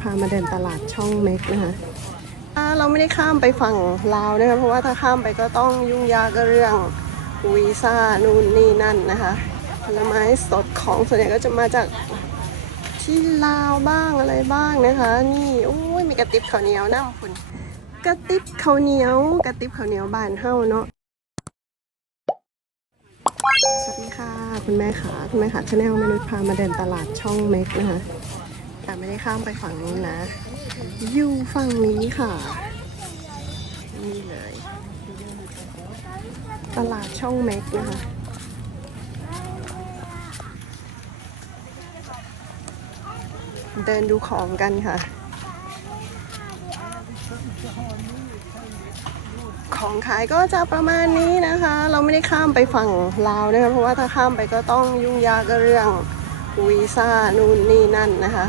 พามาเดินตลาดช่องเม็กนะคะเราไม่ได้ข้ามไปฝั่งลาวนะคะ เพราะว่าถ้าข้ามไปก็ต้องยุ่งยากกับเรื่องวีซ่านู่นนี่นั่นนะคะผลไม้สดของส่วนใหญ่ก็จะมาจากที่ลาวบ้างอะไรบ้างนะคะ นี่โอ้ยมีกระติบข้าวเหนียวน้ำคุณกระติบข้าวเหนียวกระติบข้าวเหนียวบานเฮาเนาะสวัสดีค่ะ คุณแม่ขาคุณแม่ขาชาแนลมนุษย์พามาเดินตลาดช่องเม็กนะคะ แต่ไม่ได้ข้ามไปฝั่งนู้นนะ อยู่ฝั่งนี้ค่ะ นี่เลย ตลาดช่องเม็กนะคะเดินดูของกันค่ะ ของขายก็จะประมาณนี้นะคะ เราไม่ได้ข้ามไปฝั่งลาวนะคะ เพราะว่าถ้าข้ามไปก็ต้องยุ่งยากกับเรื่องวีซ่านู่นนี่นั่นนะคะ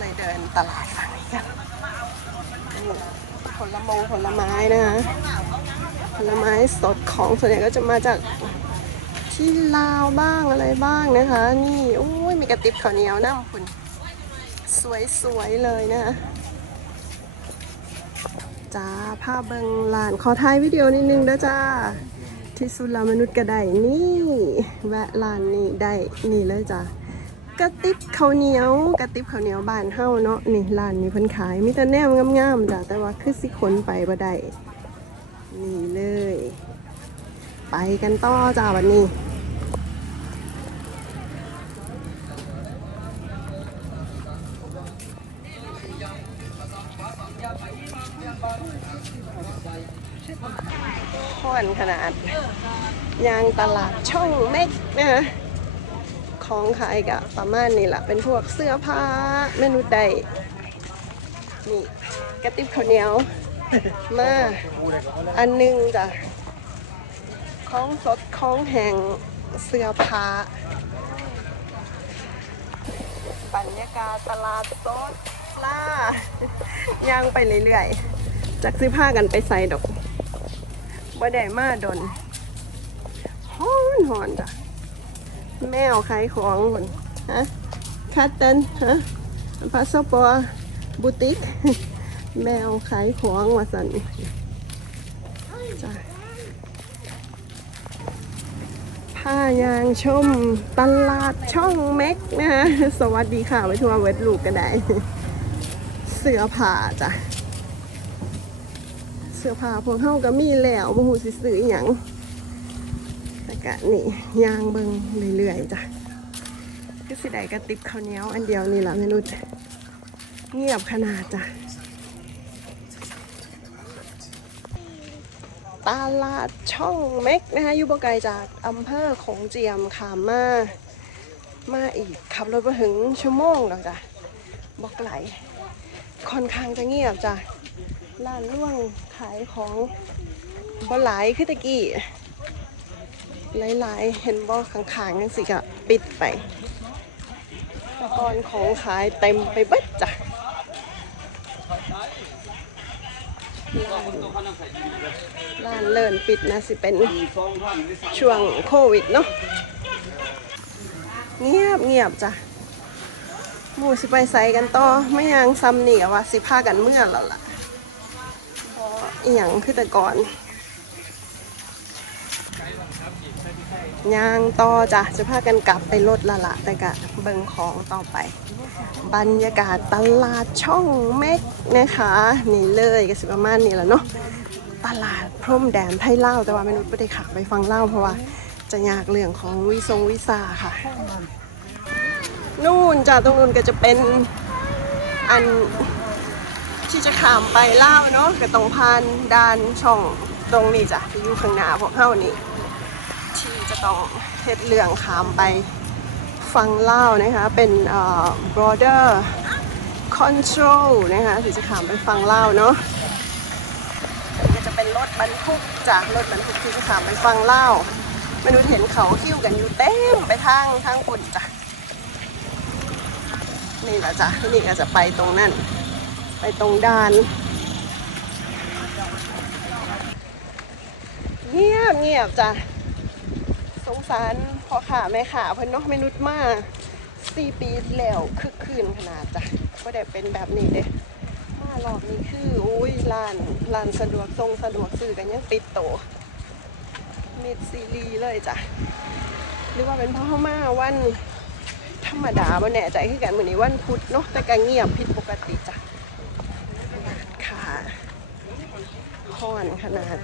เลยเดินตลาดฝั่งนี้กันผลมงผลไม้นะคะผลไม้สดของส่วนใหญ่ก็จะมาจากที่ลาวบ้างอะไรบ้างนะคะ นี่โอ้ยมีกระติบข้าวเหนียวน้ำคุณสวยๆเลยนะคะจ้าภาพเบิงลานขอถ่ายวิดีโอนิดนึงเด้อจ้าที่สุดแล้วมนุษย์ก็ไดนี่ แวะลานนี่ได้นี่เลยจ้า กระติบข้าวเหนียวกระติบข้าวเหนียวบ้านเฮาเนาะนี่ร้านนี้เพิ่นขายมีแต่แนวงามๆจ้ะแต่ว่าคือสิขนไปบ่ได้นี่เลย ไปกันต่อจ้าวันนี้ข้อนขนาดยางตลาดช่องเม็กนะคะ ของขายกะประมาณนี้แหละเป็นพวกเสื้อผ้าเมนูใดนี่กระติบข้าวเหนียว มาอันหนึงจ้ะของสดของแห้งเสื้อผ้าบรรยากาศตลาดสดล่าย่างไปเรื่อยๆจากซื้อผ้ากันไปใส่ดอกบ่ได้มาดนฮอนฮอนจ้ะ แมวขายของคนฮะคัตเตนฮะพาสปอร์บูติก แมวขายของว่าสันจ้ะผ้ายางชมตลาดช่องเม็กนะฮะสวัสดีค่ะไว้ทัวร์เวทลูกก็ได้ เสื้อผ้าจ้ะ เสื้อผ้าพวกเฮาก็มีแล้วบ่ฮู้สิซื้ออหยัง กะนี่ย่างเบิงเรื่อยๆจ้ะคือสิได้กระติบข้าวเหนียวอันเดียวนี่แหละแม่นุชเงียบขนาดจ้ะตลาดช่องเม็กนะคะอยู่บ่ไกลจากอำเภอของเจียมค่ะมามาอีกขับรถมาถึงชั่วโมงแล้วจ้ะบ่ไกลค่อนข้างจะเงียบจ้ะร้านล่วงขายของบ่หลายคือตะกี้ หลายๆ เห็นบ่ข้างๆยังสิกะปิดไปต่ก่อนของขายเต็มไปเบิดจ้ะร้านเลินปิดนะสิเป็นช่วงโควิดเนาะเงียบเงียบจ้ะหมูสิไปใส่กันต่อไม่ยังซ้ำนี่อะว่าสิพากันเมื่อแล้วล่ะอีหยังคือแต่ก่อน ย่างต่อจ้ะจะพากันกลับไปรถละละแต่กะเบิงของต่อไป บรรยากาศตลาดช่องเม็กนะคะนี่เลยก็สิประมาณนี้แหละเนาะตลาดพรมแดนไทยเล่าแต่ว่าไม่รู้ไม่ได้ขับไปฟังเล่าเพราะว่าจะยากเรื่องของวิทรงวิซาค่ะ นู่นจ้ะตรงนู้นก็จะเป็นอันที่จะข้ามไปเล่าเนาะก็ต้องผ่านดานช่องตรงนี้จ้ะที่อยู่ข้างหน้าพวกเฮานี่ ต้องเฮ็ดเรื่องขามไปฟังเล่านะคะ เป็นเอ่อ border control นะคะที่จะขามไปฟังเล่าเนาะอันนี้ก็จะเป็นรถบรรทุกจากรถบรรทุกที่จะขามไปฟังเล่าวไม่รู้เห็นเขาคิ้วกันอยู่เต็มไปทางทางปุ่นจ้ะนี่แหละจ้ะที่นี่ก็จะไปตรงนั้นไปตรงด้านเงียบเงียบจ้ะ งสารพอขาแม่ขาเพิ่นเนาะไม่นุดมากสี่ปีแล้วคึกคืนขนาดจ้ะก็ได้เป็นแบบนี้เด้มารอบนี้คืออุ้ยร้านร้านสะดวกทรงสะดวกซื้อกันยังปิดโตมิดซีรีส์เลยจ้ะหรือว่าเป็นเพราะมาวันธรรมดาบ่แน่ใจคือกันเหมือนนี้วันพุธเนาะแต่ก็เงียบผิดปกติจ้ะค่ะค่อนขนาด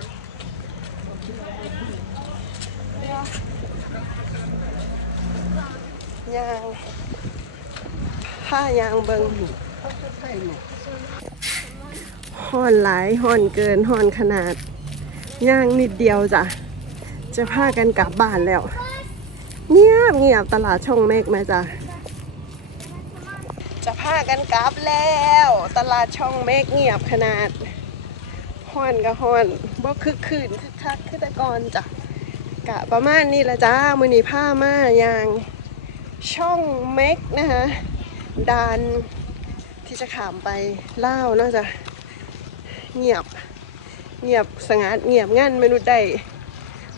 ยางผ้ายางเบิงห่อนหลายห่อนเกินห่อนขนาดย่างนิดเดียวจ้ะ จะพากันกลับบ้านแล้ว เงียบเงียบตลาดช่องเมกไหมจ้ะ จะพากันกลับแล้ว ตลาดช่องเมกเงียบขนาดห่อนก็ห่อนบ่คึกคืนคึกคักคือแต่ก่อนจ้ะ กะประมาณนี้ละจ้า มือนีผ้ามายางช่องเม็กนะคะดานที่จะขามไปเล่าน่าจะเงียบเงียบสงัดเงียบงันมนุษย์ได้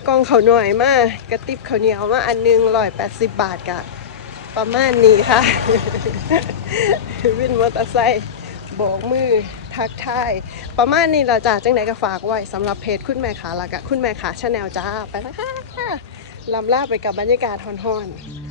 กองเขาหน่อยมากกระติบเขาเหนียวมาอันหนึงร้อยแปดสิบบาทกะประมาณนี้ค่ะวินมอเตอร์ไซค์โบกมือ ทักทายประมาณนี้เราจะจังไหนก็ฝากไว้สำหรับเพจคุณแม่ขาละกะคุณแม่ขาชาแนลจ้าไปแล้วค่ะลำลาไปกับบรรยากาศฮอนๆ